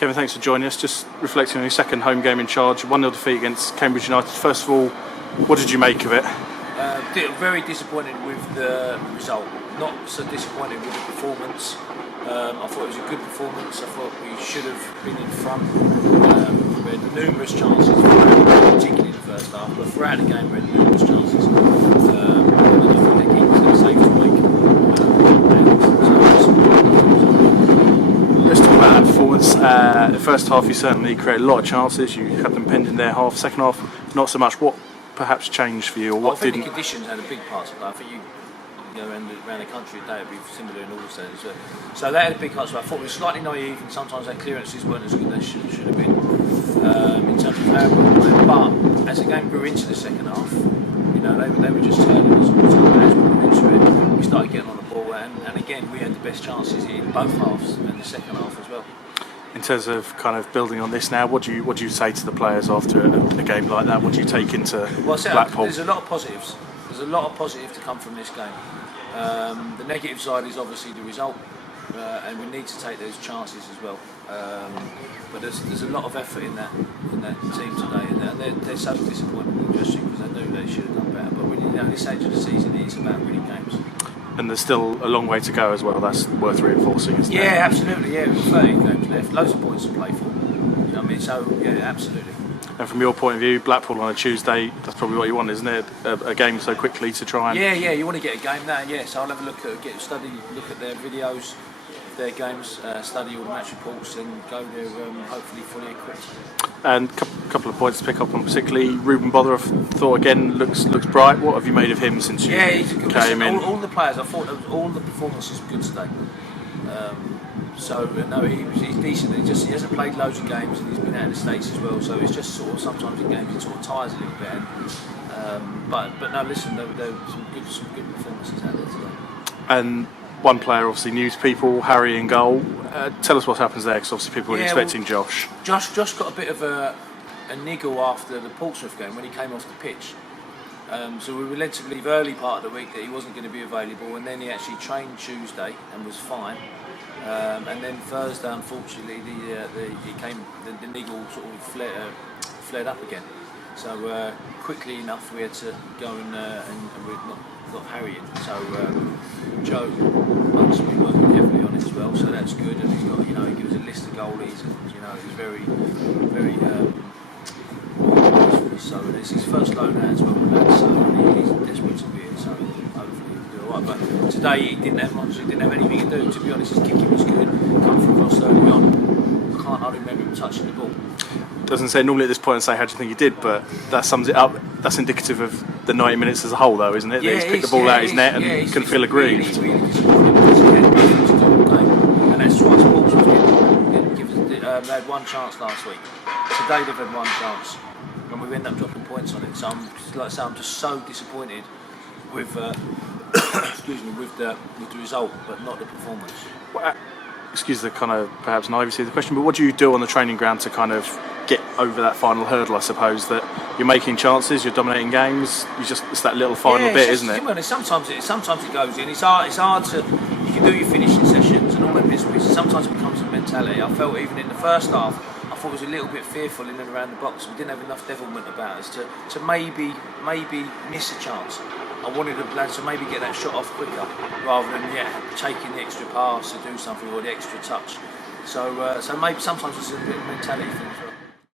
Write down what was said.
Kevin, thanks for joining us. Just reflecting on your second home game in charge, 1-0 defeat against Cambridge United. First of all, what did you make of it? Very disappointed with the result. Not so disappointed with the performance. I thought it was a good performance. I thought we should have been in front. We had numerous chances, particularly in the first half, but throughout the game we had numerous chances. And I think that keeps us safe to week. Let's talk about that performance. The first half you certainly created a lot of chances. You had them penned in their half. Second half, not so much. What perhaps changed for you, or what didn't? I think the conditions had a big part to play. I think you go around the country today, it'd be similar in all the stages. So that had a big part to play. I thought we were slightly naive, and sometimes our clearances weren't as good as they should have been in terms of how we were playing. But as the game grew into the second half, they were just turning us all the time. As we grew into it, we started getting on the ball, and again we had the best chances in both halves, and the second half as well. In terms of kind of building on this now, what do you say to the players after a game like that? What do you take into Blackpool? There's a lot of positives. There's a lot of positive to come from this game. The negative side is obviously the result, and we need to take those chances as well. But there's a lot of effort in that team today, and they're so disappointed just because they knew they should have done better. But when this age of the season, it's about winning games. And there's still a long way to go as well. That's worth reinforcing, isn't it? Yeah, absolutely. Yeah, we've got 13 games left, loads of points to play for. You know what I mean? So yeah, absolutely. And from your point of view, Blackpool on a Tuesday, that's probably what you want, isn't it? A game so quickly to try and... Yeah, you want to get a game now, yeah. So I'll have a look at their videos, their games, study all the match reports, and go there hopefully fully equipped. And a couple of points to pick up on, particularly Ruben Bother, I thought again looks bright. What have you made of him since you came in? All the players, I thought all the performances were good today. He's decent. He hasn't played loads of games, and he's been out in the States as well. So it's just sort of sometimes in games it sort of tires a little bit. But no, listen, there were some good performances out there today. And one player, obviously, news people, Harry in goal. Tell us what happens there, because obviously people were expecting Josh. Josh got a bit of a niggle after the Portsmouth game when he came off the pitch. So we were led to believe early part of the week that he wasn't going to be available, and then he actually trained Tuesday and was fine. And then Thursday, unfortunately, the niggle sort of flared up again. So quickly enough, we had to go and we got Harry in. So Joe Monk's been working heavily on it as well, so that's good. And he's got, he gives a list of goalies, and he's very so it's his first loan out as well with that, so he's desperate to be in. So hopefully he'll do alright. But today he didn't have anything to do. To be honest, his kicking was good. Come from across early on. I can't remember him touching the ball. Doesn't say normally at this point and say how do you think he did, but that sums it up. That's indicative of the 90 minutes as a whole, though, isn't it? Yeah, that he's picked the ball out of his net and can feel aggrieved. He's really disappointed because he had nothing to do all game, and that's twice Portsmouth didn't give us. They had one chance last week. Today they've had one chance, and we end up dropping points on it. So I'm just so disappointed with with the result, but not the performance. Well, excuse the kind of perhaps naivety of the question, but what do you do on the training ground to kind of get over that final hurdle? I suppose that you're making chances, you're dominating games. It's that little final bit, isn't it? Sometimes it goes in. It's hard to. You can do your finishing sessions and all that business. Sometimes it becomes a mentality. I felt even in the first half, I thought it was a little bit fearful in and around the box. We didn't have enough devilment about us to maybe miss a chance. I wanted the lads to maybe get that shot off quicker rather than taking the extra pass to do something or the extra touch. So maybe sometimes it's a bit of a mentality thing as well.